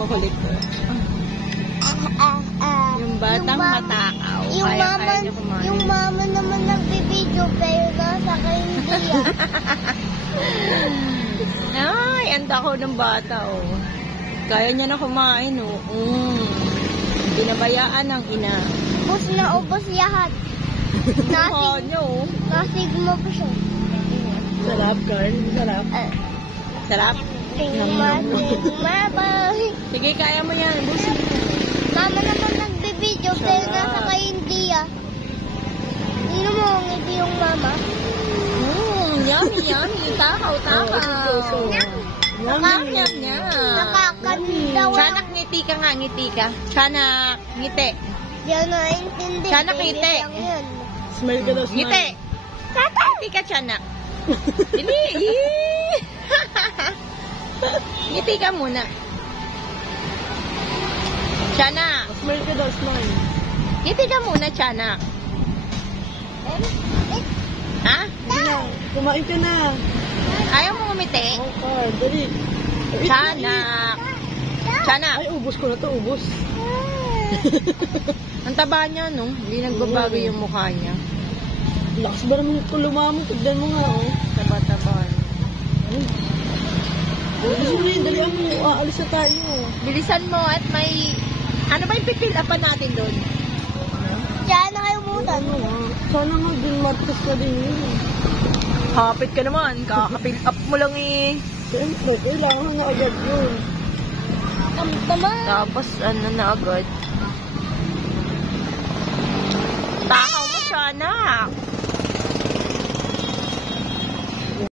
makulit ko. Yung batang matakaw. Kaya niya kumain. Yung mama naman nagbibideo pero nasa kay hindi Ay, ang takaw ng bata, oh. Kaya niya na kumain, oh. Binabayaan ng ina. ubos na ubos lahat. Kumain niya, oh. Nasig mo pa siya. Sarap, Carl. Sarap. Sarap. Mama. Sige, kaya mo yan. Busin. Mama naman nagbibideo pero nasa kay hindi Sino mo ngiti yung mama? Yummy, yummy. Takaw, takaw. Yum, yum, yum. Nakakanda. Tiyanak, ngiti ka nga, ngiti ka. Tiyanak, ngiti. Diyan naintindi. Tiyanak, ngiti. Smile ka daw, smile. Ngiti. Ngiti ka, tiyanak. Dili. Ngiti ka muna. Tiyanak. Smile ka daw, smile. Ngiti ka muna, tiyanak. Ha? Kumain ka na. Ayaw mo ngumiti? Oh, Carl, dali. Tiyanak. Tiyanak. Ay, ubos ko na to, ubos. Ang taba niya, no? Hindi nagbabago yung mukha niya. Lakas ba naman ito lumamang? Tignan mo nga, oh. Taba-taba. Ubos mo rin, dali mo. Aalis na tayo. Bilisan mo at may... Ano ba yung pipil upan natin doon? Diyan na kayo mutan. Ano, sana nga din martes na din yun. Hapit ka naman. Kakapil up mo lang eh. Siyempre, kailangan na agad yun. Tama. Tapos ano na agad. Takaw mo siya, anak.